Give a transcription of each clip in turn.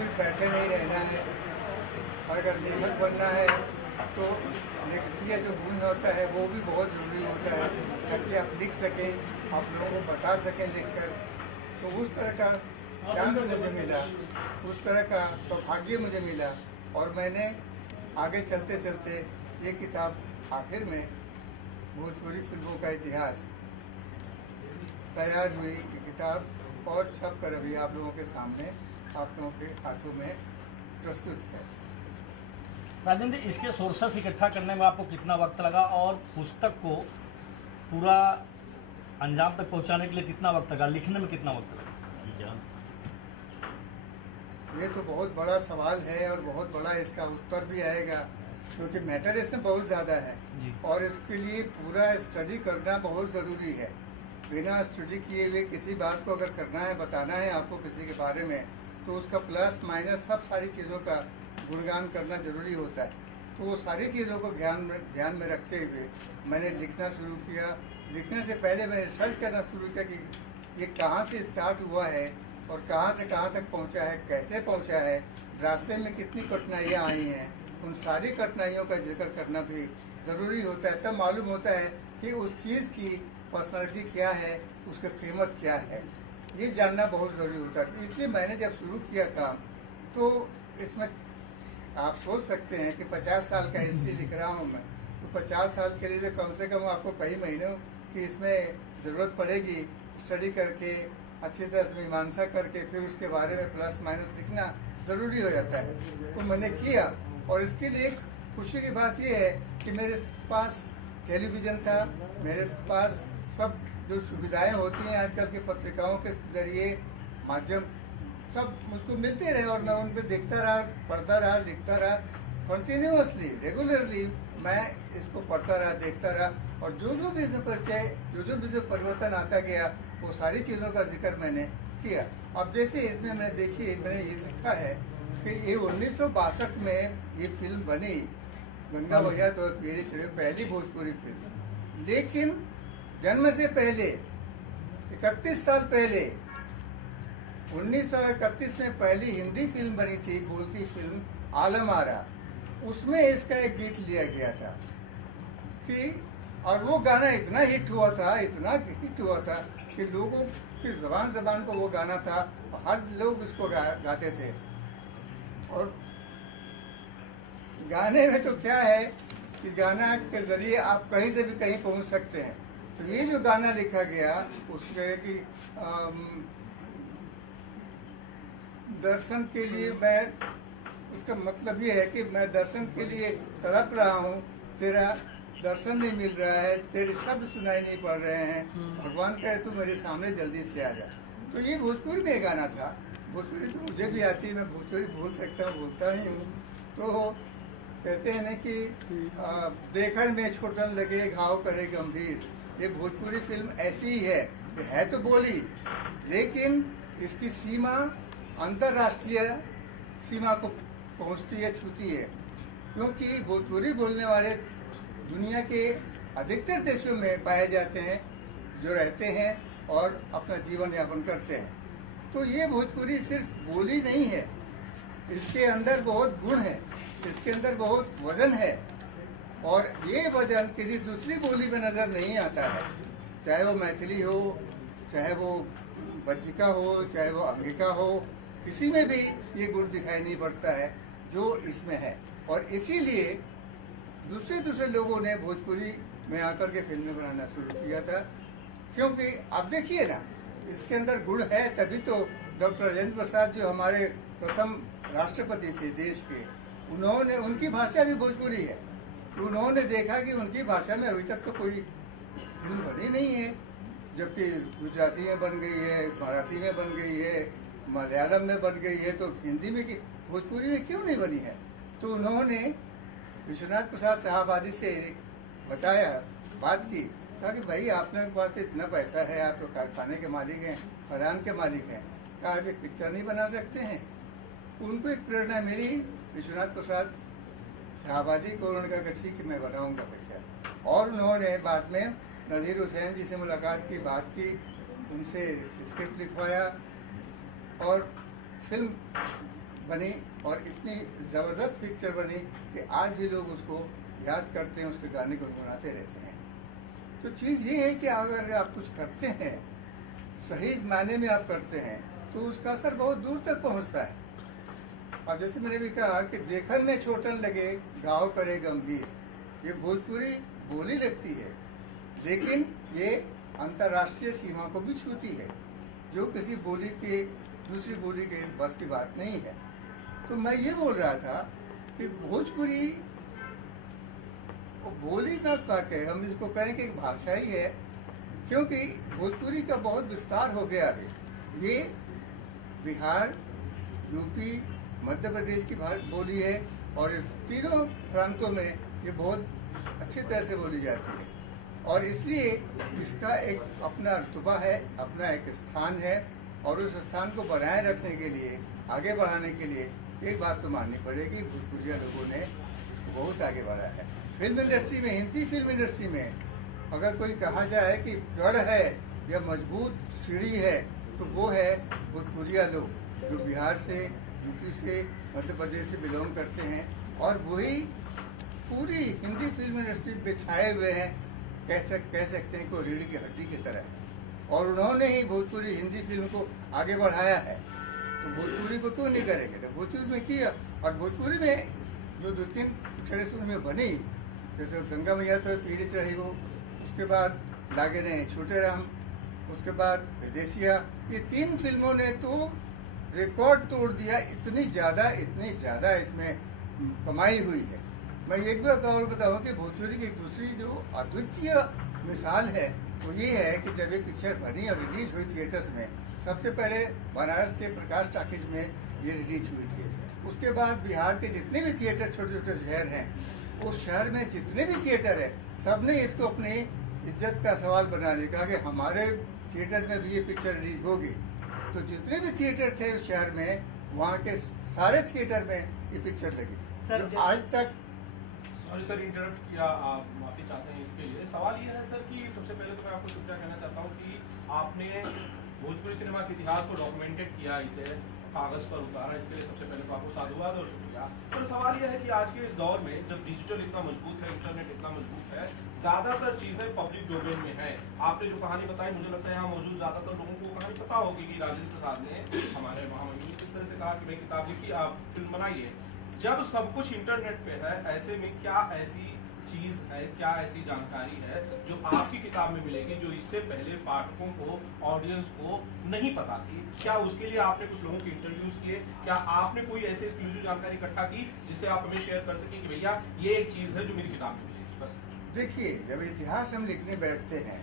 सिर्फ बैठे नहीं रहना है, और अगर लेखक बनना है तो लेखकीय जो गुण होता है वो भी बहुत ज़रूरी होता है, ताकि आप लिख सकें, आप लोगों को बता सकें लिखकर। तो उस तरह का चांस मुझे मिला, उस तरह का सौभाग्य मुझे मिला, और मैंने आगे चलते चलते ये किताब आखिर में भोजपुरी फिल्मों का इतिहास तैयार हुई। ये किताब और छप कर अभी आप लोगों के सामने, आप लोगों के हाथों में प्रस्तुत है। राजेंद्र, इसके सोर्सेस इकट्ठा करने में आपको कितना वक्त लगा और पुस्तक को पूरा अंजाम तक पहुंचाने के लिए कितना वक्त लगा, लिखने में कितना वक्त लगा? ये तो बहुत बड़ा सवाल है और बहुत बड़ा इसका उत्तर भी आएगा, क्योंकि मैटर इसमें बहुत ज़्यादा है और इसके लिए पूरा स्टडी करना बहुत ज़रूरी है। बिना स्टडी किए हुए किसी बात को अगर करना है, बताना है आपको किसी के बारे में, तो उसका प्लस माइनस सब सारी चीज़ों का गुणगान करना जरूरी होता है। तो वो सारी चीज़ों को ध्यान में रखते हुए मैंने लिखना शुरू किया। लिखने से पहले मैंने रिसर्च करना शुरू किया कि ये कहाँ से स्टार्ट हुआ है और कहाँ से कहाँ तक पहुँचा है, कैसे पहुँचा है, रास्ते में कितनी कठिनाइयाँ आई हैं। उन सारी कठिनाइयों का जिक्र करना भी ज़रूरी होता है, तब मालूम होता है कि उस चीज़ की पर्सनालिटी क्या है, उसकी कीमत क्या है, ये जानना बहुत ज़रूरी होता है। इसलिए मैंने जब शुरू किया काम, तो इसमें आप सोच सकते हैं कि 50 साल का हिस्ट्री लिख रहा हूँ मैं, तो 50 साल के लिए तो कम से कम आपको कई महीनों की इसमें ज़रूरत पड़ेगी। स्टडी करके, अच्छी तरह से मीमांसा करके, फिर उसके बारे में प्लस माइनस लिखना ज़रूरी हो जाता है। तो मैंने किया, और इसके लिए खुशी की बात यह है कि मेरे पास टेलीविज़न था, मेरे पास सब जो सुविधाएं होती हैं आजकल के पत्रिकाओं के जरिए, माध्यम सब मुझको मिलते रहे, और मैं उन पर देखता रहा, पढ़ता रहा, लिखता रहा, कंटिन्यूअसली, रेगुलरली मैं इसको पढ़ता रहा, देखता रहा, और जो भी इसमें परिचय, जो भी परिवर्तन आता गया, वो सारी चीज़ों का जिक्र मैंने किया। अब जैसे इसमें मैंने देखिए, मैंने ये लिखा है कि ये 1962 में ये फिल्म बनी, गंगा मैया तो मेरी चढ़े, पहली भोजपुरी फिल्म। लेकिन जन्म से पहले 31 साल पहले 1931 में पहली हिंदी फिल्म बनी थी, बोलती फिल्म आलम आरा, उसमें इसका एक गीत लिया गया था कि, और वो गाना इतना हिट हुआ था, इतना हिट हुआ था कि लोगों की जबान को वो गाना था, हर लोग उसको गाते थे। और गाने में तो क्या है कि गाना के जरिए आप कहीं से भी कहीं पहुंच सकते हैं। तो ये जो गाना लिखा गया उसमें कि दर्शन के लिए मैं, उसका मतलब ये है कि मैं दर्शन के लिए तड़प रहा हूँ, तेरा दर्शन नहीं मिल रहा है, तेरे शब्द सुनाई नहीं पड़ रहे हैं, भगवान कहे तू मेरे सामने जल्दी से आ जा। तो ये भोजपुरी में गाना था। भोजपुरी तो मुझे भी आती है, मैं भोजपुरी बोल सकता हूँ, बोलता ही हूँ। तो कहते हैं ना कि देखर में छोटन लगे घाव करे गंभीर, ये भोजपुरी फिल्म ऐसी ही है तो बोली, लेकिन इसकी सीमा अंतर्राष्ट्रीय सीमा को पहुंचती है, छूती है, क्योंकि भोजपुरी बोलने वाले दुनिया के अधिकतर देशों में पाए जाते हैं, जो रहते हैं और अपना जीवन यापन करते हैं। तो ये भोजपुरी सिर्फ बोली नहीं है, इसके अंदर बहुत गुण है, इसके अंदर बहुत वजन है, और ये वजन किसी दूसरी बोली में नज़र नहीं आता है। चाहे वो मैथिली हो, चाहे वो बज्जिका हो, चाहे वो अंगिका हो, किसी में भी ये गुण दिखाई नहीं पड़ता है जो इसमें है। और इसीलिए दूसरे लोगों ने भोजपुरी में आकर के फिल्में बनाना शुरू किया था, क्योंकि आप देखिए ना, इसके अंदर गुण है, तभी तो डॉक्टर राजेंद्र प्रसाद जो हमारे प्रथम राष्ट्रपति थे देश के, उन्होंने, उनकी भाषा भी भोजपुरी है। तो उन्होंने देखा कि उनकी भाषा में अभी तक तो कोई फिल्म बनी नहीं है, जबकि गुजराती में बन गई है, मराठी में बन गई है, मलयालम में बन गई है, तो हिंदी में, भोजपुरी में क्यों नहीं बनी है। तो उन्होंने विश्वनाथ प्रसाद शाहबादी से बताया, बात की, कहा कि भाई आपने पास इतना पैसा है, आप तो कारखाने के मालिक हैं, खदान के मालिक हैं, कहा आप एक पिक्चर नहीं बना सकते हैं। उनको एक प्रेरणा मिली विश्वनाथ प्रसाद शाहबादी को, उन्होंने कहा कि ठीक है मैं बनाऊंगा पिक्चर। और उन्होंने बाद में नज़ीर हुसैन जी से मुलाकात की, बात की, उनसे स्क्रिप्ट लिखवाया और फिल्म बनी और इतनी ज़बरदस्त पिक्चर बनी कि आज भी लोग उसको याद करते हैं, उसके गाने को गुनगुनाते रहते हैं। तो चीज़ ये है कि अगर आप कुछ करते हैं, सही मायने में आप करते हैं, तो उसका असर बहुत दूर तक पहुंचता है। और जैसे मैंने भी कहा कि देखन में छोटन लगे, गाँव करे गंभीर, ये भोजपुरी बोली लगती है, लेकिन ये अंतर्राष्ट्रीय सीमा को भी छूती है, जो किसी बोली के दूसरी बोली के बस की बात नहीं है। तो मैं ये बोल रहा था कि भोजपुरी वो बोली ना कह, हम इसको कहें कि एक भाषा ही है, क्योंकि भोजपुरी का बहुत विस्तार हो गया है। ये बिहार, यूपी, मध्य प्रदेश की बोली है और तीनों प्रांतों में ये बहुत अच्छी तरह से बोली जाती है और इसलिए इसका एक अपना रुतबा है, अपना एक स्थान है और उस स्थान को बनाए रखने के लिए, आगे बढ़ाने के लिए एक बात तो माननी पड़ेगी, भोजपुरिया लोगों ने बहुत आगे बढ़ा है। फिल्म इंडस्ट्री में, हिंदी फिल्म इंडस्ट्री में अगर कोई कहा जाए कि जड़ है या मजबूत सीढ़ी है, तो वो है भोजपुरिया लोग, जो बिहार से, यूपी से, मध्य प्रदेश से बिलोंग करते हैं और वही पूरी हिंदी फिल्म इंडस्ट्री पे छाए हुए हैं, कह सकते हैं को रीढ़ की हड्डी की तरह। और उन्होंने ही भोजपुरी हिंदी फिल्म को आगे बढ़ाया है, तो भोजपुरी को क्यों नहीं करेंगे? तो भोजपुरी में किया। और भोजपुरी में जो 2-3 पिक्चरें उनमें बनी, जैसे गंगा मैया तो पीड़ित रही वो, उसके बाद लागे रहे छोटे राम, उसके बाद विदेशिया, ये 3 फिल्मों ने तो रिकॉर्ड तोड़ दिया। इतनी ज़्यादा इसमें कमाई हुई है। मैं एक बात और बताऊँ कि भोजपुरी की एक दूसरी जो अद्वितीय मिसाल है वो ये है कि जब ये पिक्चर बनी और रिलीज हुई थिएटर्स में, सबसे पहले बनारस के प्रकाश टॉकीज में ये रिलीज हुई थी। उसके बाद बिहार के जितने भी थिएटर, छोटे छोटे शहर हैं, उस शहर में जितने भी थिएटर है, सब ने इसको अपनी इज्जत का सवाल बना लिया, कहा कि हमारे थिएटर में भी ये पिक्चर रिलीज होगी। तो जितने भी थिएटर थे उस शहर में, वहाँ के सारे थिएटर में ये पिक्चर लगी। सर, तो आज तक सॉरी सर, इंटरप्ट किया, आप माफ़ी चाहते हैं इसके लिए। सवाल ये है सर कि सबसे पहले तो मैं आपको शुक्रिया कहना चाहता हूँ कि आपने भोजपुरी सिनेमा के इतिहास को डॉक्यूमेंटेड किया, इसे कागज़ पर उतारा, इसके लिए सबसे पहले तो आपको साधुवाद और शुक्रिया। सर सवाल यह है कि आज के इस दौर में जब डिजिटल इतना मजबूत है, इंटरनेट इतना मजबूत है, ज़्यादातर चीज़ें पब्लिक डोमेन में है। आपने जो कहानी बताई, मुझे लगता है यहाँ मौजूद ज़्यादातर लोगों को कहानी पता होगी कि राजेंद्र प्रसाद ने, हमारे महामहिम, इस तरह से कहा कि भाई किताब लिखी, आप फिल्म बनाइए। जब सब कुछ इंटरनेट पे है, ऐसे में क्या ऐसी चीज है, क्या ऐसी जानकारी है जो आपकी किताब में मिलेगी, जो इससे पहले पाठकों को, ऑडियंस को नहीं पता थी? क्या उसके लिए आपने कुछ लोगों के इंटरव्यूज किए? क्या आपने कोई ऐसे एक्सक्लूसिव जानकारी इकट्ठा की जिससे आप हमें शेयर कर सकें कि भैया ये एक चीज है जो मेरी किताब में मिलेगी? बस देखिए, जब इतिहास हम लिखने बैठते हैं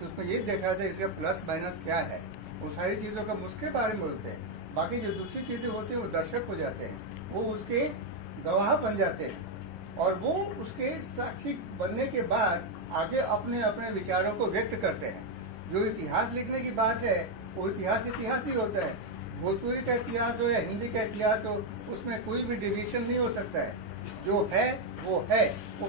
तो उसमें ये देखा जाए इसका प्लस माइनस क्या है, वो सारी चीज़ों का उसके बारे में बोलते हैं। बाकी जो दूसरी चीज़ें होती हैं वो दर्शक हो जाते हैं, वो उसके गवाह बन जाते हैं और वो उसके साक्षी बनने के बाद आगे अपने अपने विचारों को व्यक्त करते हैं। जो इतिहास लिखने की बात है वो इतिहास ही होता है। भोजपुरी का इतिहास हो या हिंदी का इतिहास हो, उसमें कोई भी डिवीजन नहीं हो सकता है। जो है, वो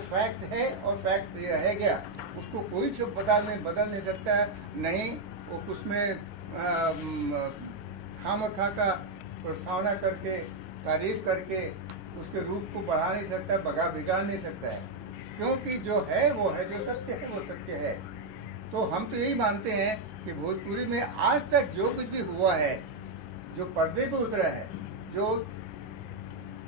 फैक्ट है और फैक्ट रह गया, उसको कोई बदल नहीं सकता है। नहीं वो उसमें खामखा का प्रस्तावना करके, तारीफ करके उसके रूप को बढ़ा नहीं सकता, बिगाड़ नहीं सकता है, क्योंकि जो है वो है, जो सत्य है वो सत्य है। तो हम तो यही मानते हैं कि भोजपुरी में आज तक जो कुछ भी हुआ है, जो पर्दे पे उतरा है, जो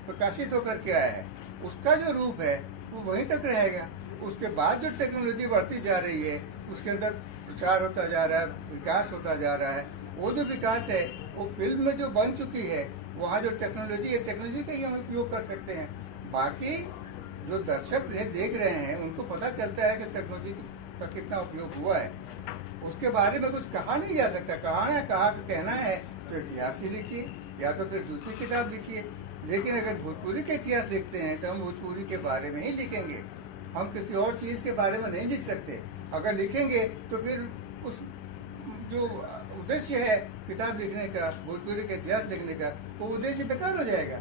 प्रकाशित होकर के आया है, उसका जो रूप है वो वहीं तक रहेगा। उसके बाद जो टेक्नोलॉजी बढ़ती जा रही है, उसके अंदर प्रचार होता जा रहा है, विकास होता जा रहा है। वो जो विकास है वो फिल्म में जो बन चुकी है, वहाँ जो टेक्नोलॉजी है, टेक्नोलॉजी का ही हम उपयोग कर सकते हैं। बाकी जो दर्शक देख रहे हैं उनको पता चलता है कि टेक्नोलॉजी का कितना उपयोग हुआ है। उसके बारे में कुछ कहा नहीं जा सकता। कहना है तो इतिहास ही लिखिए या तो फिर दूसरी किताब लिखिए। लेकिन अगर भोजपुरी का इतिहास लिखते हैं तो हम भोजपुरी के बारे में ही लिखेंगे, हम किसी और चीज़ के बारे में नहीं लिख सकते। अगर लिखेंगे तो फिर उस जो उद्देश्य है किताब लिखने का, भोजपुरी का इतिहास लिखने का, वो उद्देश्य बेकार हो जाएगा।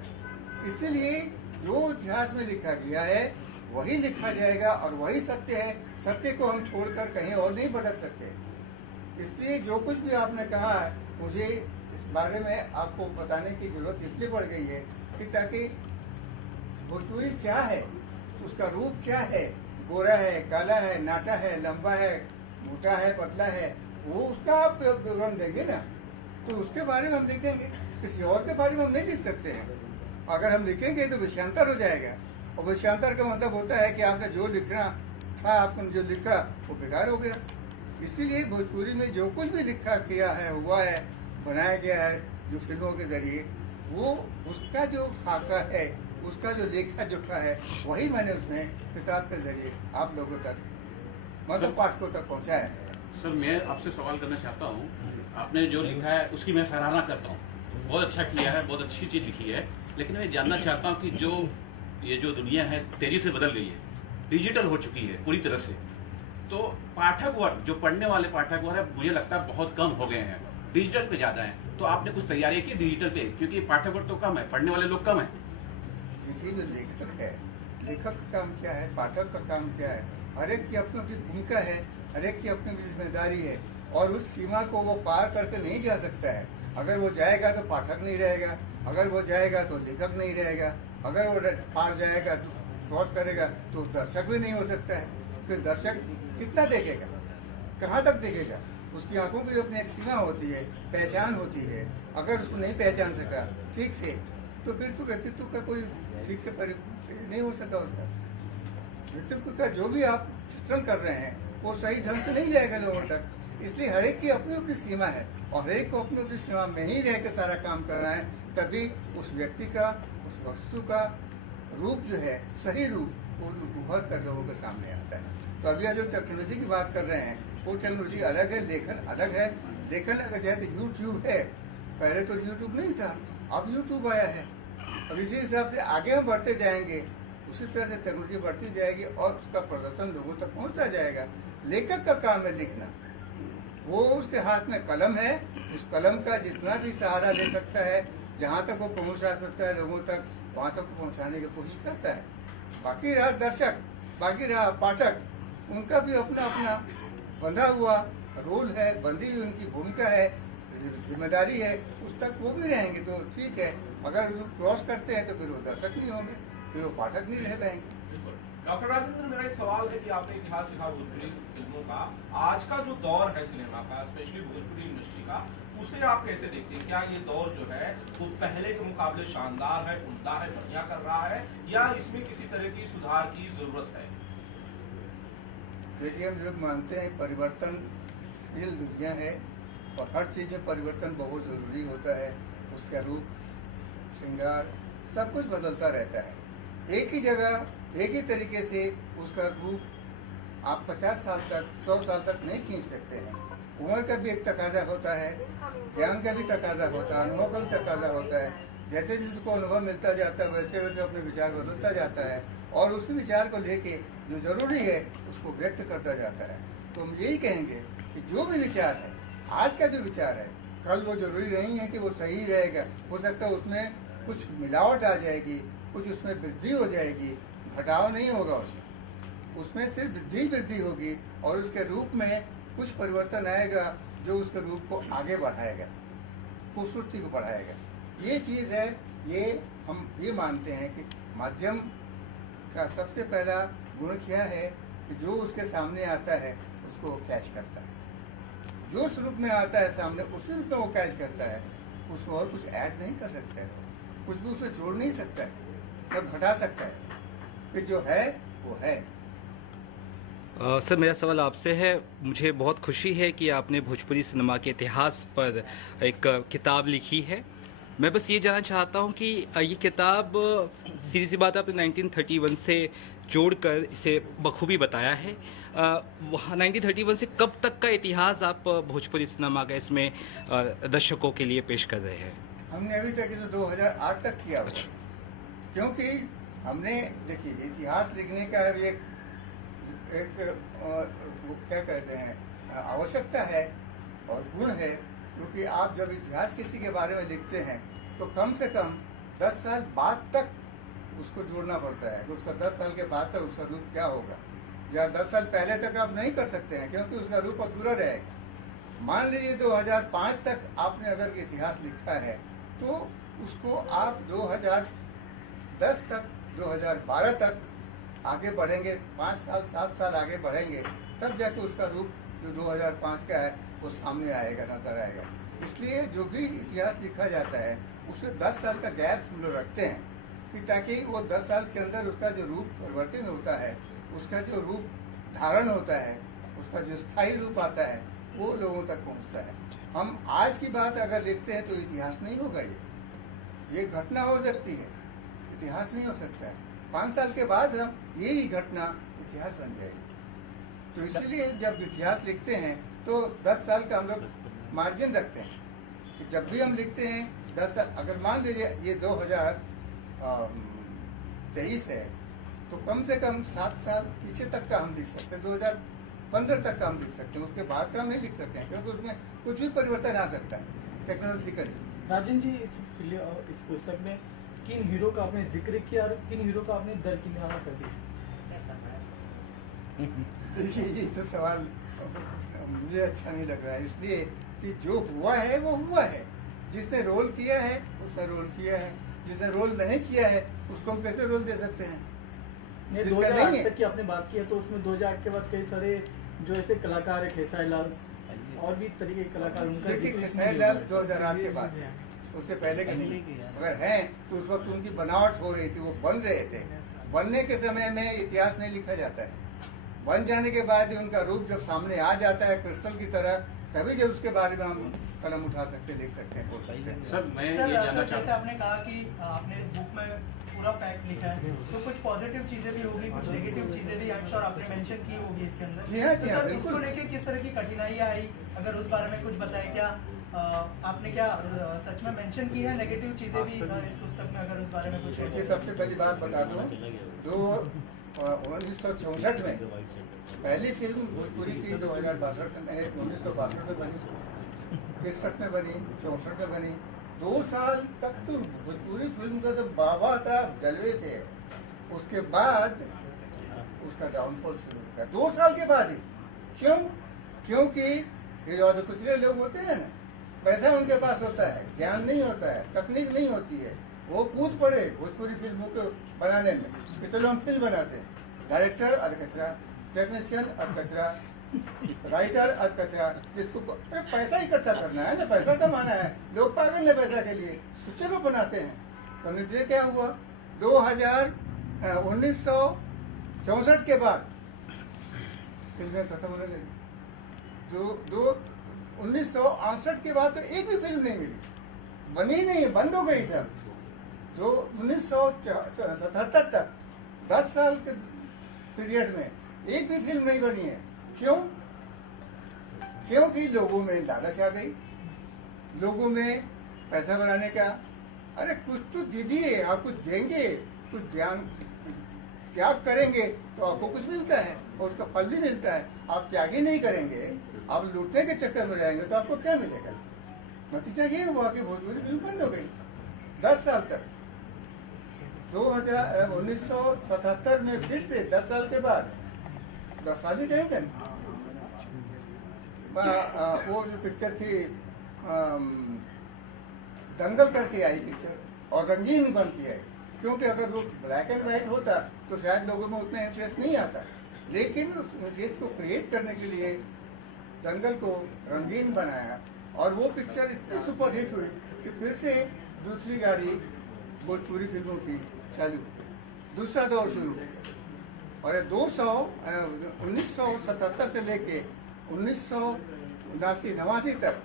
इसलिए जो इतिहास में लिखा गया है वही लिखा जाएगा और वही सत्य है। सत्य को हम छोड़कर कहीं और नहीं भटक सकते। इसलिए जो कुछ भी आपने कहा है, मुझे इस बारे में आपको बताने की जरूरत इसलिए पड़ गई है कि ताकि भोजपुरी क्या है, उसका रूप क्या है, गोरा है, काला है, नाटा है, लंबा है, मोटा है, पतला है, वो उसका आप विवरण देंगे ना, तो उसके बारे में हम लिखेंगे। किसी और के बारे में हम नहीं लिख सकते हैं। अगर हम लिखेंगे तो विषयांतर हो जाएगा, और विषयांतर का मतलब होता है कि आपने जो लिखना था, आपने जो लिखा वो बेकार हो गया। इसीलिए भोजपुरी में जो कुछ भी लिखा किया है, हुआ है, बनाया गया है जो फिल्मों के जरिए, वो उसका जो खाका है, उसका जो लेखा जोखा है, वही मैंने उसमें किताब के जरिए आप लोगों तक, मतलब पाठकों तक पहुंचाया है। सर, मैं आपसे सवाल करना चाहता हूँ, आपने जो लिखा है उसकी मैं सराहना करता हूँ, बहुत अच्छा किया है, बहुत अच्छी चीज लिखी है। लेकिन मैं जानना चाहता हूँ कि ये जो दुनिया है तेजी से बदल गई है, डिजिटल हो चुकी है पूरी तरह से, तो पाठक वर्ग, जो पढ़ने वाले पाठक वर्ग है, मुझे लगता है बहुत कम हो गए हैं, डिजिटल पे ज्यादा है। तो आपने कुछ तैयारी की डिजिटल पे, क्योंकि पाठक वर्ग तो कम है, पढ़ने वाले लोग कम है। देखिए, जो लेखक है, लेखक का काम क्या है, पाठक का काम क्या है, हर एक की अपनी अपनी भूमिका है, हर एक की अपनी जिम्मेदारी है, और उस सीमा को वो पार करके नहीं जा सकता है। अगर वो जाएगा तो पाठक नहीं रहेगा, अगर वो जाएगा तो लेखक नहीं रहेगा, अगर वो पार जाएगा तो क्रॉस करेगा तो दर्शक भी नहीं हो सकता है। फिर दर्शक कितना देखेगा, कहाँ तक देखेगा? उसकी आंखों की अपनी एक सीमा होती है, पहचान होती है। अगर उसको नहीं पहचान सका ठीक से, तो फिर तो व्यक्तित्व का कोई ठीक से नहीं हो सका। उसका व्यक्तित्व का जो भी आप चित्रण कर रहे हैं वो सही ढंग से नहीं जाएगा लोगों तक। इसलिए हर एक की अपनी अपनी सीमा है, और हर एक को अपनी अपनी सीमा में ही रह के सारा काम करना है, तभी उस व्यक्ति का, उस वस्तु का रूप जो है, सही रूप, वो उभर कर लोगों के सामने आता है। तो अभी जो टेक्नोलॉजी की बात कर रहे हैं, वो टेक्नोलॉजी अलग है, लेखन अलग है। लेखन अगर जैसे यूट्यूब है, पहले तो यूट्यूब नहीं था, अब यूट्यूब आया है। अब इसी हिसाब से आगे हम बढ़ते जाएंगे, उसी तरह से टेक्नोलॉजी बढ़ती जाएगी और उसका प्रदर्शन लोगों तक पहुंचता जाएगा। लेखक का काम है लिखना, वो उसके हाथ में कलम है, उस कलम का जितना भी सहारा ले सकता है, जहाँ तक वो पहुँचा सकता है लोगों तक, वहाँ तक वो पहुँचाने की कोशिश करता है। बाकी रहा दर्शक, बाकी रहा पाठक, उनका भी अपना अपना बंधा हुआ रोल है, बंधी हुई उनकी भूमिका है, जिम्मेदारी है, उस तक वो भी रहेंगे तो ठीक है। अगर वो क्रॉस करते हैं तो फिर वो दर्शक नहीं होंगे, फिर वो पाठक नहीं रह पाएंगे। डॉक्टर राजेंद्र, मेरा एक सवाल है कि आपने इतिहास लिखा भोजपुरी फिल्मों का, आज का जो दौर है सिनेमा का, स्पेशली भोजपुरी इंडस्ट्री का, उसे आप कैसे देखते हैं? क्या ये दौर जो है वो पहले के मुकाबले शानदार है, उम्दा है, बढ़िया कर रहा है, या इसमें किसी तरह की सुधार की जरूरत है? देखिए, हम लोग मानते हैं परिवर्तनशील दुनिया है, और हर चीज़ में परिवर्तन बहुत ज़रूरी होता है। उसका रूप, श्रृंगार, सब कुछ बदलता रहता है। एक ही जगह, एक ही तरीके से उसका रूप आप 50 साल तक, 100 साल तक नहीं खींच सकते हैं। उम्र का भी एक तकाजा होता है, ज्ञान का भी तकाजा होता है, अनुभव का भी तकाजा होता है। जैसे जिसको अनुभव मिलता जाता है, वैसे वैसे अपने विचार बदलता जाता है, और उसी विचार को लेके जो जरूरी है उसको व्यक्त करता जाता है। तो हम यही कहेंगे कि जो भी विचार है, आज का जो विचार है, कल वो जरूरी नहीं है कि वो सही रहेगा। हो सकता है उसमें कुछ मिलावट आ जाएगी, कुछ उसमें वृद्धि हो जाएगी, घटाव नहीं होगा उसमें सिर्फ वृद्धि होगी, और उसके रूप में कुछ परिवर्तन आएगा जो उसके रूप को आगे बढ़ाएगा, खूबसूरती को बढ़ाएगा। ये चीज़ है, ये हम ये मानते हैं कि माध्यम का सबसे पहला गुण क्या है कि जो उसके सामने आता है उसको कैच करता है। जो उस रूप में आता है सामने, उसी रूप में वो कैच करता है, उसको और कुछ ऐड नहीं कर सकता है, कुछ भी उसे जोड़ नहीं सकता है, तब घटा सकता है कि जो है वो है। सर, मेरा सवाल आपसे है, मुझे बहुत खुशी है कि आपने भोजपुरी सिनेमा के इतिहास पर एक किताब लिखी है। मैं बस ये जानना चाहता हूँ कि ये किताब, सीधी सी बात, आपने 1931 से जोड़कर इसे बखूबी बताया है। 1931 से कब तक का इतिहास आप भोजपुरी सिनेमा का इसमें दर्शकों के लिए पेश कर रहे हैं? हमने अभी तक इसे 2008 तक किया हुआ, क्योंकि हमने, देखिए, इतिहास लिखने का एक वो क्या कहते हैं, आवश्यकता है और गुण है। क्योंकि आप जब इतिहास किसी के बारे में लिखते हैं तो कम से कम 10 साल बाद तक उसको जोड़ना पड़ता है कि उसका 10 साल के बाद तक उसका रूप क्या होगा, या 10 साल पहले तक आप नहीं कर सकते हैं, क्योंकि उसका रूप अधूरा रहेगा। मान लीजिए 2005 तक आपने अगर इतिहास लिखा है तो उसको आप 2010 तक 2012 तक आगे बढ़ेंगे, 5 साल 7 साल आगे बढ़ेंगे, तब जाके उसका रूप जो 2005 का है वो सामने आएगा, नजर आएगा। इसलिए जो भी इतिहास लिखा जाता है उसमें 10 साल का गैप हम लोग रखते हैं कि ताकि वो 10 साल के अंदर उसका जो रूप परिवर्तन होता है, उसका जो रूप धारण होता है, उसका जो स्थायी रूप आता है वो लोगों तक पहुंचता है। हम आज की बात अगर लिखते हैं तो इतिहास नहीं होगा, ये घटना हो सकती है, इतिहास नहीं हो सकता है। 5 साल के बाद हम यही घटना इतिहास बन जाएगी। तो इसलिए जब इतिहास लिखते हैं तो 10 साल का हम लोग मार्जिन रखते हैं कि जब भी हम लिखते हैं 10 साल, अगर मान लीजिए ये 2023 है तो कम से कम 7 साल पीछे तक का हम लिख सकते हैं, 2015 तक का हम लिख सकते हैं, उसके बाद का हम नहीं लिख सकते हैं क्योंकि उसमें कुछ भी परिवर्तन आ सकता है टेक्नोलॉजिकली। राजन जी, इस पुस्तक में किन हीरो का आपने जिक्र किया और किन हीरो का आपने दरकिनारा कर दिया? ये तो सवाल मुझे अच्छा नहीं लग रहा है, इसलिए कि जो हुआ है वो हुआ है। जिसने रोल किया है उसने रोल किया है, जिसने रोल नहीं किया है उसको हम कैसे रोल दे सकते हैं? नहीं, जिसका 2008 नहीं है। तक की आपने बात की है तो उसमें 2008 के बाद कई सारे जो ऐसे कलाकार है, खेसारी लाल और भी तरीके के कलाकार, उनका देखिए जिक्र खेसारी नहीं लाल हुआ है। 2008 के बाद, उससे पहले के नहीं। अगर हैं तो उस वक्त उनकी बनावट हो रही थी, वो बन रहे थे। बनने के समय में इतिहास नहीं लिखा जाता है, बन जाने के बाद ही उनका रूप जब सामने आ जाता है क्रिस्टल की तरह, तभी जब उसके बारे में हम कलम उठा सकते, लिख सकते हैं, बोल सकते हैं। सर मैं सर, ये जानना जैसे चाहता आपने कहा कि आपने इस बुक में पूरा फैक्ट लिखा है, तो कुछ पॉजिटिव चीजें भी होगी, कुछ नेगेटिव चीजें भी आई एम श्योर आपने मेंशन की होगी इसके अंदर। जी हाँ, तो जी हाँ, सर बिल्कुल। उसको लेके किस तरह की कठिनाइयाँ आई, अगर उस बारे में कुछ बताएं। क्या आपने क्या सच में मेंशन की है नेगेटिव चीजें भी इस पुस्तक में, अगर उस बारे में कुछ देखिए सबसे पहली बात बता दूं, जो 1964 में पहली फिल्म भोजपुरी की 1962 में बनी, 63 में बनी, 64 में बनी। 2 साल तक तो भोजपुरी फिल्म का तो बाबा था, जलवे थे। उसके बाद उसका डाउनफॉल शुरू हुआ 2 साल के बाद ही। क्यों? क्योंकि ये जो कुचले लोग होते हैं ना, पैसा उनके पास होता है, ज्ञान नहीं होता है, तकनीक नहीं होती है, वो कूद पड़े भोजपुरी फिल्मों को बनाने में। कितने हम फिल्म बनाते हैं, डायरेक्टर अध कचरा, टेक्नीशियन अध कचरा, राइटर अध कचरा, जिसको पैसा इकट्ठा करना है ना, पैसा कमाना है, लोग पागल है पैसा के लिए, तो चलो बनाते हैं। तो नतीजे क्या हुआ, 1964 के बाद फिल्में खत्म होने लगी। 1968 के बाद तो एक भी फिल्म नहीं मिली, बनी नहीं, बंद हो गई सब। जो 1977 तक 10 साल के पीरियड में एक भी फिल्म नहीं बनी है। क्यों? क्योंकि लोगों में लालच आ गई, लोगों में पैसा बनाने का, अरे कुछ तो दीजिए, आप कुछ देंगे, कुछ त्याग करेंगे तो आपको कुछ मिलता है और उसका फल भी मिलता है। आप त्याग ही नहीं करेंगे, आप लूटने के चक्कर में रहेंगे तो आपको क्या मिलेगा? नतीजा ये हुआ कि भोजपुरी फिल्म बंद हो गई 10 साल तक। 1977 में फिर से 10 साल के बाद, 10 साल ही कहेंगे ना, वो जो पिक्चर थी दंगल करके आई पिक्चर, और रंगीन बन के आई। क्योंकि अगर वो ब्लैक एंड व्हाइट होता तो शायद लोगों में उतना इंटरेस्ट नहीं आता, लेकिन उस इंटरेस्ट को क्रिएट करने के लिए दंगल को रंगीन बनाया, और वो पिक्चर इतनी सुपरहिट हुई कि फिर से दूसरी गाड़ी भोजपुरी फिल्मों की चालू, दूसरा दौर शुरू। और 1977 से लेके 1979 तक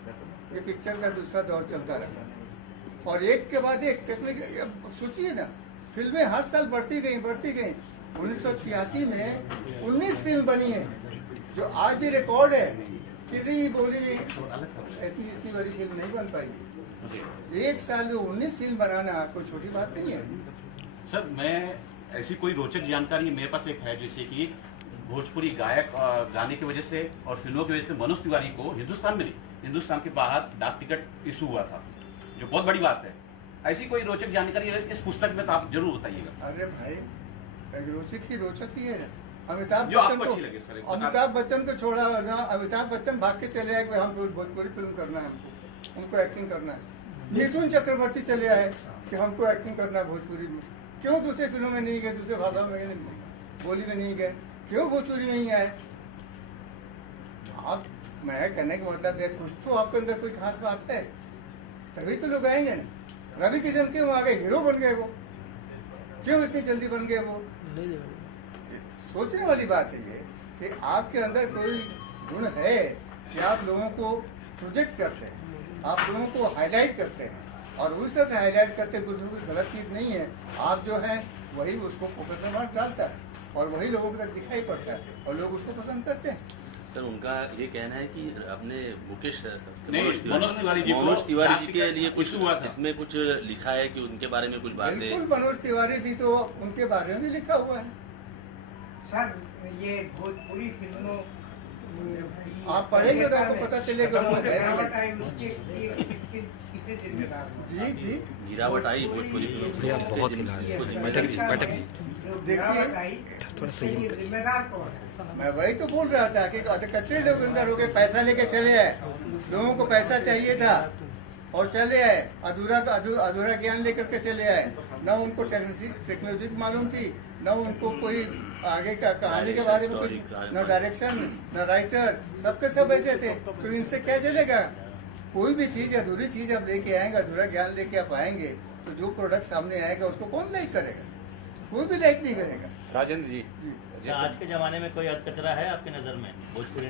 ये पिक्चर का दूसरा दौर चलता रहा, और एक के बाद एक टेक्निक। सोचिए ना, फिल्में हर साल बढ़ती गई। 1986 में 19 फिल्म बनी है, जो आज भी रिकॉर्ड है। किसी भी बोली में इतनी बड़ी फिल्म नहीं बन पाई। एक साल में 19 फिल्म बनाना कोई छोटी बात नहीं है। सर मैं ऐसी कोई रोचक जानकारी मेरे पास एक है, जैसे कि भोजपुरी गायक गाने की वजह से और फिल्मों की वजह से मनोज तिवारी को हिंदुस्तान में नहीं, हिंदुस्तान के बाहर डाक टिकट इशू हुआ था, जो बहुत बड़ी बात है। ऐसी कोई रोचक जानकारी है इस पुस्तक में तो आप जरूर बताइएगा। अरे भाई, रोचक ही है ना, अमिताभ जो आपको बच्चन अच्छी लगे सर, को, अमिताभ बच्चन को छोड़ा ना, अमिताभ बच्चन भाग के चले आए कि हम भोजपुरी फिल्म करना है, हमको उनको एक्टिंग करना है। मिथुन चक्रवर्ती चले आए कि हमको एक्टिंग करना है भोजपुरी में। क्यों दूसरे फिल्मों में नहीं गए, दूसरे भाषाओं में बोली में नहीं गए, क्यों भोजपुरी में ही आए? आप, मैं कहने का मतलब है कुछ तो आपके अंदर कोई खास बात है, तभी तो लोग आएंगे ना। रवि किशन क्यों आ गए, हीरो बन गए वो, क्यों इतनी जल्दी बन गए वो? सोचने वाली बात है ये कि आपके अंदर कोई गुण है कि आप लोगों को प्रोजेक्ट करते हैं, आप लोगों को हाईलाइट करते हैं, और उस तरह से हाईलाइट करते कुछ भी गलत चीज़ नहीं है। आप जो है वही उसको फोकस में डालता है और वही लोगों तक दिखाई पड़ता है और लोग उसको पसंद करते हैं। सर उनका ये कहना है कि अपने मुकेश मनोज तिवारी जी के लिए कुछ हुआ था, इसमें कुछ लिखा है कि उनके बारे में कुछ बातें। बिल्कुल, मनोज तिवारी भी तो उनके बारे में भी लिखा हुआ है। सर ये भोजपुरी फिल्मों आप पढ़ेंगे तो आपको पता चलेगा वो है। किसे जिम्मेदार? जी जी, गिरावट आई भोजपुरी भैया बहुत हिला रहे हैं। बैठक देखिए थोड़ा सही है। जिम्मेदार कौन है? मैं वही तो बोल रहा था कि कचरे लोग अंदर हो गए, पैसा लेके चले आए, लोगों को पैसा चाहिए था और चले आए, अधूरा ज्ञान लेकर के चले आए। न उनको टेक्नोलॉजी मालूम थी, न उनको कोई आगे का कहानी के बारे में कोई, न डायरेक्शन, न राइटर, सबके सब ऐसे थे। तो इनसे क्या चलेगा? कोई भी चीज, अधूरी चीज आप लेके आएंगे, अधूरा ज्ञान लेके आप आएंगे, तो जो प्रोडक्ट सामने आएगा उसको कौन लाइक करेगा? कोई भी लाइक नहीं करेगा। राजेंद्र जी, क्या आज के जमाने में कोई कचरा है आपकी नजर में भोजपुरी?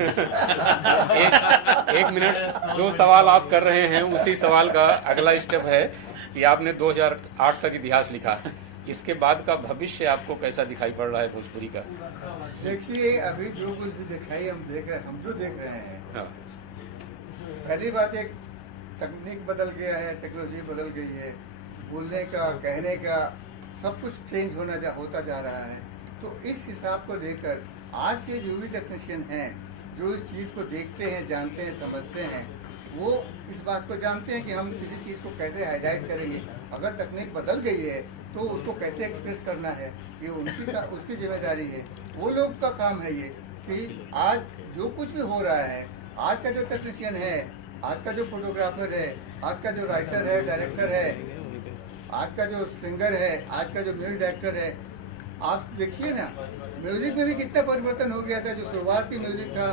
एक मिनट, जो सवाल आप कर रहे हैं उसी सवाल का अगला स्टेप है कि आपने 2008 तक इतिहास लिखा, इसके बाद का भविष्य आपको कैसा दिखाई पड़ रहा है भोजपुरी का? देखिए, अभी जो कुछ भी दिखाई हम जो देख रहे हैं, हाँ। पहली बात, एक तकनीक बदल गया है, टेक्नोलॉजी बदल गई है, बोलने का, कहने का सब कुछ चेंज होता जा रहा है। तो इस हिसाब को लेकर आज के जो भी टेक्नीशियन हैं, जो इस चीज़ को देखते हैं, जानते हैं, समझते हैं, वो इस बात को जानते हैं कि हम किसी चीज़ को कैसे हाईलाइट करेंगे। अगर तकनीक बदल गई है तो उसको कैसे एक्सप्रेस करना है, ये उसकी जिम्मेदारी है। वो लोग का काम है ये कि आज जो कुछ भी हो रहा है, आज का जो टेक्नीशियन है, आज का जो फोटोग्राफर है, आज का जो राइटर है, डायरेक्टर है, आज का जो सिंगर है, आज का जो म्यूजिक डायरेक्टर है, आप देखिए ना, म्यूजिक में भी कितना परिवर्तन हो गया था। जो शुरुआत की म्यूजिक था,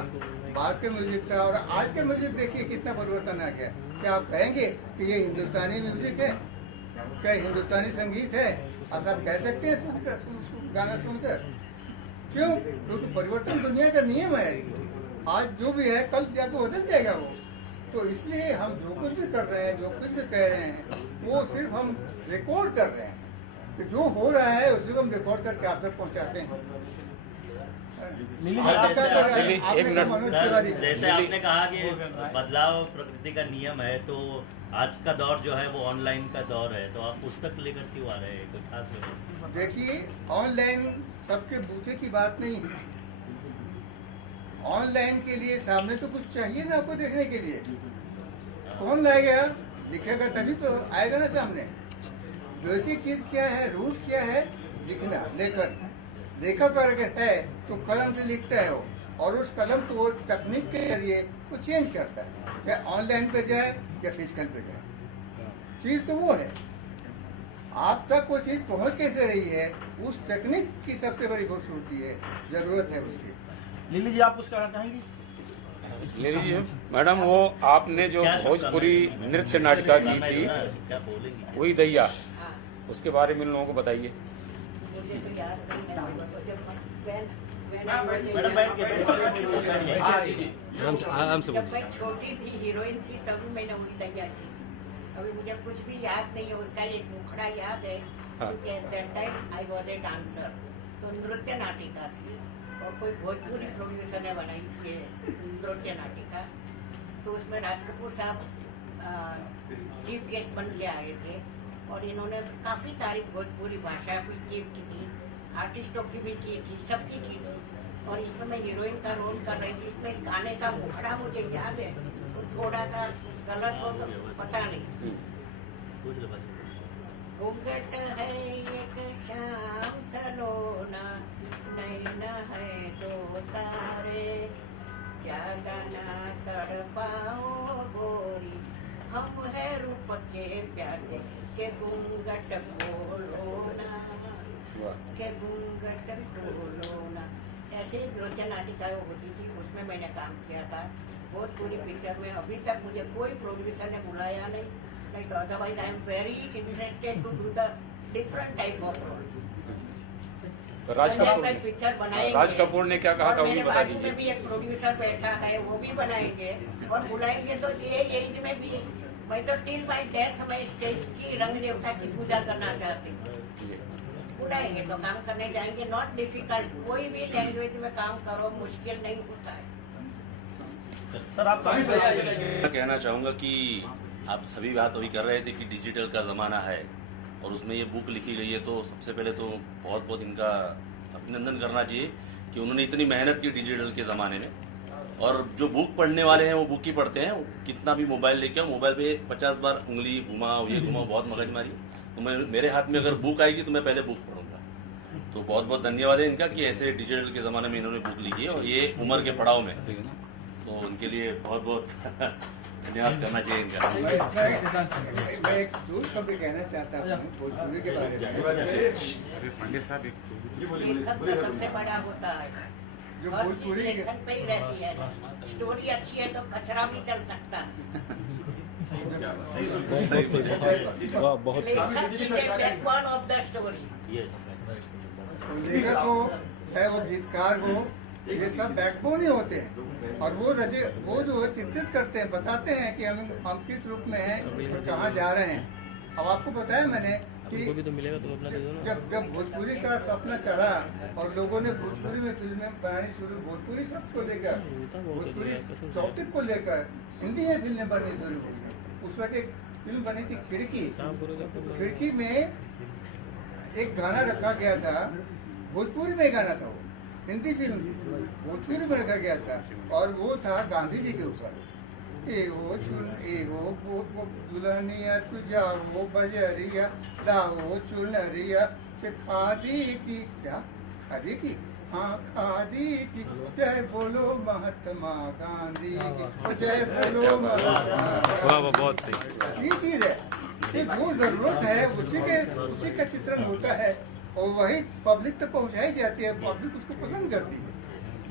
बाद के म्यूजिक था, और आज का म्यूजिक देखिए कितना परिवर्तन आ गया। क्या आप कहेंगे कि ये हिंदुस्तानी म्यूजिक है? क्या हिंदुस्तानी संगीत है? आप कह सकते हैं गाना सुनकर? क्यों? क्योंकि परिवर्तन दुनिया का नियम है। आज जो भी है कल जाकर बदल जाएगा वो। तो इसलिए हम जो कुछ भी कर रहे हैं, जो कुछ भी कह रहे हैं, वो सिर्फ हम रिकॉर्ड कर रहे हैं कि जो हो रहा है उसको हम रिकॉर्ड करके आप तक पहुंचाते हैं। जैसे आपने कहा कि बदलाव प्रकृति का नियम है, तो आज का दौर जो है वो ऑनलाइन का दौर है, तो आप पुस्तक लेकर क्यों आ रहे हैं? कोई खास वजह? देखिए, ऑनलाइन सबके बूते की बात नहीं है। ऑनलाइन के लिए सामने तो कुछ चाहिए ना आपको देखने के लिए। कौन लाएगा? लिखेगा तभी तो आएगा ना सामने। बेसिक चीज क्या है, रूट क्या है? लिखना, लेखन। लेखक अगर है तो कलम से लिखता है वो, और उस कलम को वो तकनीक के जरिए वो चेंज करता है, या ऑनलाइन पे जाए या फिजिकल पे जाए। चीज तो वो है, आप तक वो चीज पहुंच कैसे रही है, उस तकनीक की सबसे बड़ी खूबसूरती है, जरूरत है उसकी। लिली जी, आप कुछ कहना चाहेंगी? लिली जी, मैडम, वो आपने जो भोजपुरी नृत्य नाटिका की थी, क्या बोलेंगी? वही दैया, उसके बारे में लोगों को बताइए। मुझे तो याद नहीं, जब मैं छोटी थी, हीरोइन थी, तभी मैंने उड़ी दैया की। अभी मुझे कुछ भी याद नहीं है। उसका एक मुखड़ा याद है, that time I was a dancer. तो नृत्य नाटिका थी और कोई भोजपुरी प्रोड्यूसर ने बनाई थी नृत्य नाटिका। तो उसमें राज कपूर साहब चीफ गेस्ट बन के आए थे, और इन्होंने काफ़ी सारी भोजपुरी भाषा की थी, आर्टिस्टों की भी की थी, सबकी की थी। और इसमें मैं हीरोइन का रोल कर रही थी। इसमें गाने का मुखड़ा मुझे याद है, तो थोड़ा सा गलत हो तो पता नहीं। घूंघट है एक शाम सलोना, नैना है तारे, ज्यादा ना तड़पाओ गोरी, हम है रूप के प्यासे, के घूंघट खोलो ना, के घूंघट खोलो ना। ऐसे नृत्य नाटिकाएं होती थी, उसमें मैंने काम किया था। बहुत पूरी पिक्चर में अभी तक मुझे कोई प्रोड्यूसर ने बुलाया नहीं तो otherwise I am very interested to do the different type of role. Raj Kapoor ने क्या कहा था वो भी बता में दीजिए। भी एक प्रोड्यूसर बैठा है, वो भी बनाएंगे और बुलाएंगे तो ये एज में भी मैं तो टिल माय डेथ में स्टेज की रंग देवता की पूजा करना चाहती हूँ। बुलाएंगे तो काम करने जाएंगे, नॉट डिफिकल्ट। कोई भी लैंग्वेज में काम करो, मुश्किल नहीं होता है। सर आप मैं कहना चाहूँगा कि आप सभी बात अभी कर रहे थे कि डिजिटल का ज़माना है और उसमें ये बुक लिखी गई है, तो सबसे पहले तो बहुत बहुत इनका अभिनंदन करना चाहिए कि उन्होंने इतनी मेहनत की डिजिटल के ज़माने में। और जो बुक पढ़ने वाले हैं वो बुक ही पढ़ते हैं, कितना भी मोबाइल लेके आओ, मोबाइल पे 50 बार उंगली घुमाओ, ये घुमाओ, बहुत मगजमारी। तो मेरे हाथ में अगर बुक आएगी तो मैं पहले बुक पढ़ूंगा। तो बहुत बहुत धन्यवाद है इनका कि ऐसे डिजिटल के ज़माने में इन्होंने बुक लिखी है और ये उम्र के पड़ाव में, तो उनके लिए बहुत बहुत धन्यवाद करना चाहिए इनका। मैं एक दूर शब्द कहना चाहता हूँ भोजपुरी के बारे में। लेखक का सबसे बड़ा होता है, जो हर भोजपुरी चीज लेखन पे ही रहती है। स्टोरी अच्छी है तो कचरा भी चल सकता है। बहुत लेखक is a backbone of the story. लेखक हो चाहे वो गीतकार हो, ये सब बैकबोन ही होते हैं। और वो जो चित्रित करते हैं, बताते हैं कि हम किस रूप में हैं और कहाँ जा रहे हैं। अब आपको बताया मैंने कि जब भोजपुरी का सपना चढ़ा और लोगों ने भोजपुरी में फिल्में बनानी शुरू, भोजपुरी शब्द को लेकर, भोजपुरी टॉपिक को लेकर हिंदी में फिल्में बननी शुरू हुई। उस वक्त एक फिल्म बनी थी खिड़की। खिड़की में एक गाना रखा गया था, भोजपुरी में गाना था, वो हिंदी फिल्म थी, भोजपुरी में रखा गया था और वो था गांधी जी के ऊपर। दुल्हनिया तुझा वो बजरिया लाओ चुनरिया से खादी की, क्या खादी की, हाँ खादी की, जय बोलो महात्मा गांधी की, जय बोलो महात्मा। बहुत सही। ये चीज है कि जो जरूरत है उसी का चित्रण होता है और वही पब्लिक तक पहुंचाई जाती है। पब्लिक उसको पसंद करती है,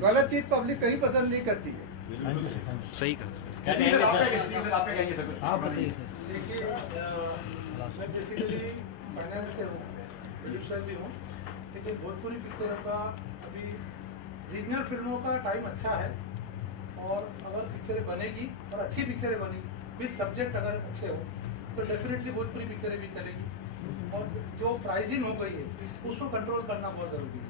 गलत चीज पब्लिक कहीं पसंद नहीं करती है। सही कहा। आप बताइए सर। देखिए मैं बेसिकली फाइनेंस से हूँ, प्रोड्यूसर भी हूँ, लेकिन भोजपुरी पिक्चरों का अभी रीजनल फिल्मों का टाइम अच्छा है और अगर पिक्चरें बनेगी और अच्छी पिक्चरें बनी विद सब्जेक्ट अगर अच्छे हो तो डेफिनेटली भोजपुरी पिक्चरें भी चलेगी। और जो प्राइसिंग हो गई है उसको कंट्रोल करना बहुत ज़रूरी है।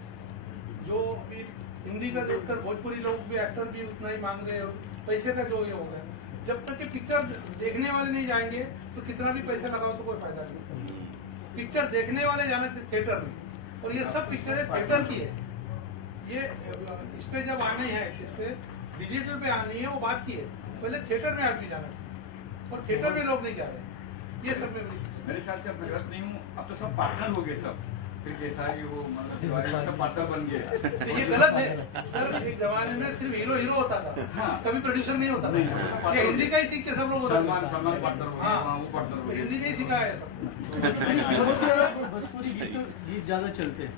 जो अभी हिंदी का देखकर भोजपुरी लोग भी, एक्टर भी उतना ही मांग रहे और पैसे का जो ये हो गया, जब तक कि पिक्चर देखने वाले नहीं जाएंगे तो कितना भी पैसा लगाओ तो कोई फायदा नहीं। पिक्चर देखने वाले जाना चाहिए थिएटर में, और ये सब पिक्चरें थिएटर की है। ये इस पे जब आनी है, इस पे डिजिटल पे आनी है, वो बात की है। पहले थिएटर में आदमी जाना चाहिए और थिएटर में लोग नहीं जा रहे। ये सब में मेरे ख्याल से अब मैं गलत नहीं हूँ, अब तो सब पार्टनर हो गए सब, फिर कैसा ही हो, मतलब सब पार्टनर बन गए। ये गलत है सर। एक जमाने में सिर्फ हीरो होता था, हाँ। कभी प्रोड्यूसर नहीं होता था। ये हिंदी का ही सीखते सब लोग। सलमान पार्टनर हो गया, वो पार्टनर हो गया। हिंदी में ही सिखाया है सब। भोजपुरी गीत ज्यादा चलते हैं।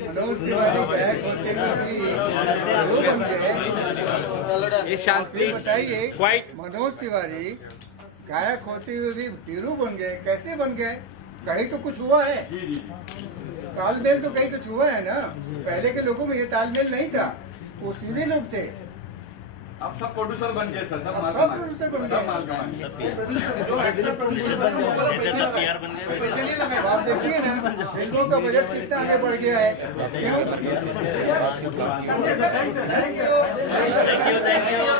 मनोज तिवारी गायक होते हुए हीरो बन गए। ये शांति बताइए, क्वाइट। मनोज तिवारी गायक होते हुए भी हीरो बन गए, कैसे बन गए? कहीं तो कुछ हुआ है, तालमेल तो कहीं कुछ हुआ है ना। पहले के लोगों में ये तालमेल नहीं था, वो सीधे लोग थे। अब सब प्रोड्यूसर बन गए सर, सब अब माल सब प्रोड्यूसर बन सब माल गए। कमाए। आप देखिए ना फिल्मों का बजट कितना आगे बढ़ गया है। क्यों?